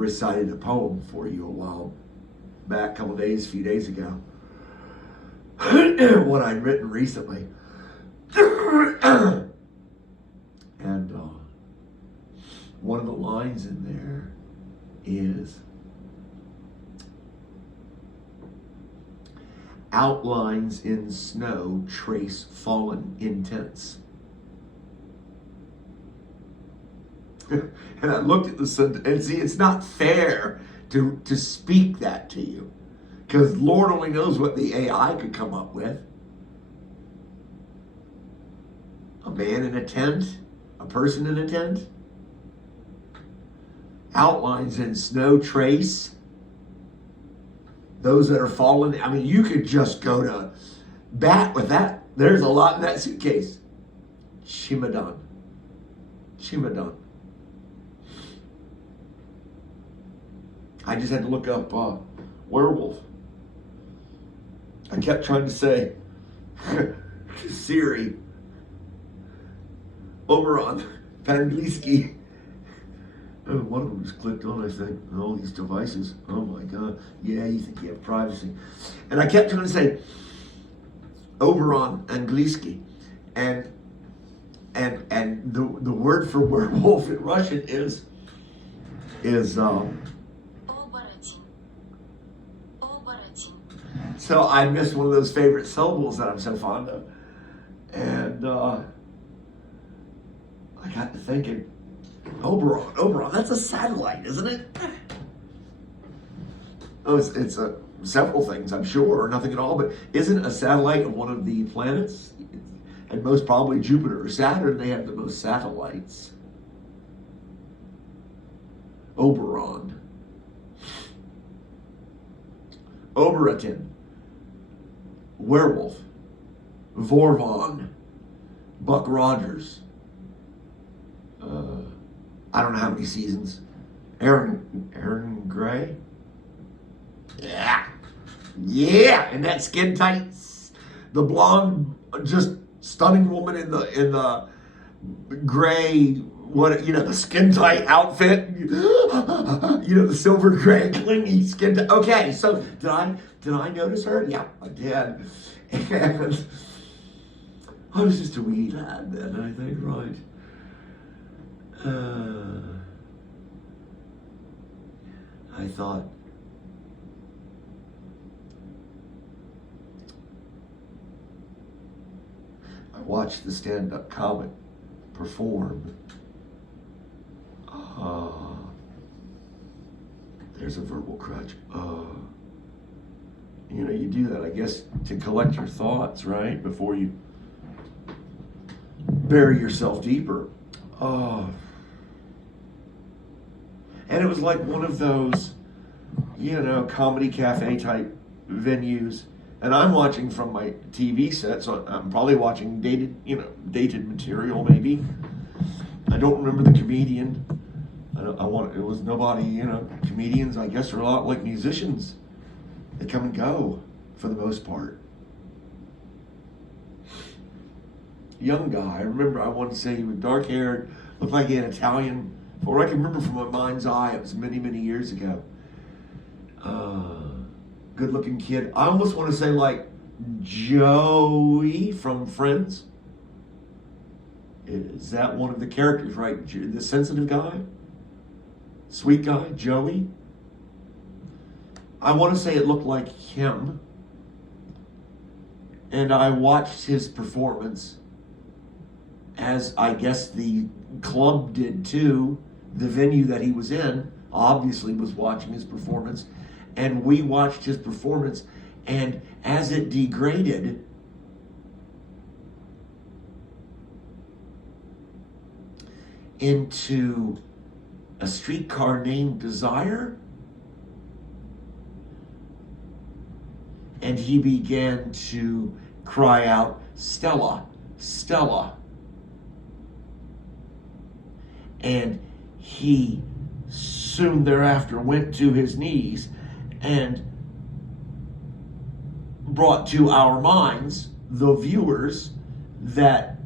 recited a poem for you a while back, a few days ago. What I'd written recently. And one of the lines in there is, outlines in snow trace fallen intents. And I looked at the sun, and see, it's not fair to speak that to you, because Lord only knows what the AI could come up with. A man in a tent, a person in a tent, outlines in snow trace those that are fallen. I mean, you could just go to bat with that. There's a lot in that suitcase. Chimadon. I just had to look up werewolf. I kept trying to say to Siri, Oberon, Pangliski. Oh, one of them just clicked on, I think, all these devices. Oh my God. Yeah, you think you have privacy. And I kept trying to say Oberon, Angliski. And the word for werewolf in Russian is so I missed one of those favorite syllables that I'm so fond of. And I got to thinking, Oberon, that's a satellite, isn't it? Oh, it's several things, I'm sure, or nothing at all, but isn't a satellite of one of the planets? And most probably Jupiter or Saturn, they have the most satellites. Oberon. Oberatin. Werewolf. Vorvon. Buck Rogers. I don't know how many seasons. Aaron Gray? Yeah, and that skin tights, the blonde, just stunning woman in the gray, the skin tight outfit, the silver gray clingy skin tight. Okay, so did I notice her? Yeah, I did. And I was just a wee lad then, I think, right? I thought, I watched the stand-up comic perform. There's a verbal crutch. You do that, I guess, to collect your thoughts, right? Before you bury yourself deeper. And it was like one of those, comedy cafe type venues. And I'm watching from my TV set, so I'm probably watching dated material maybe. I don't remember the comedian. It was nobody, comedians, I guess, are a lot like musicians. They come and go for the most part. Young guy, I remember I wanted to say he was dark haired, looked like he had Italian. For what I can remember from my mind's eye, it was many, many years ago. Good looking kid. I almost want to say like Joey from Friends. Is that one of the characters, right? The sensitive guy? Sweet guy, Joey? I want to say it looked like him. And I watched his performance, as I guess the club did too. The venue that he was in obviously was watching his performance, and we watched his performance, and as it degraded into A Streetcar Named Desire, and he began to cry out, Stella, Stella. And he soon thereafter went to his knees and brought to our minds, the viewers, that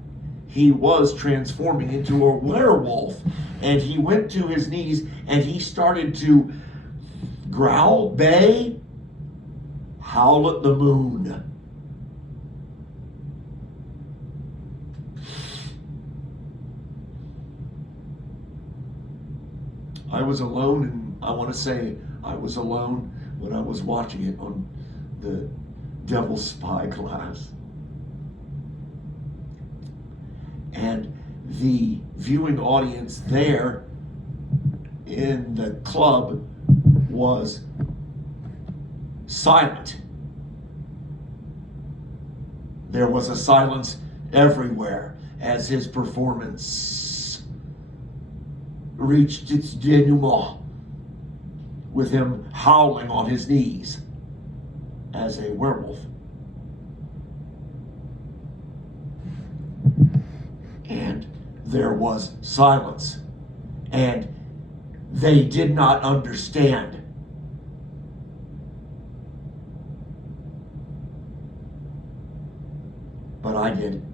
he was transforming into a werewolf. And he went to his knees and he started to growl, bay, howl at the moon. I was alone, and I want to say I was alone when I was watching it on the Devil's Spyglass. And the viewing audience there in the club was silent. There was a silence everywhere as his performance reached its denouement, with him howling on his knees as a werewolf. And there was silence, and they did not understand. But I did.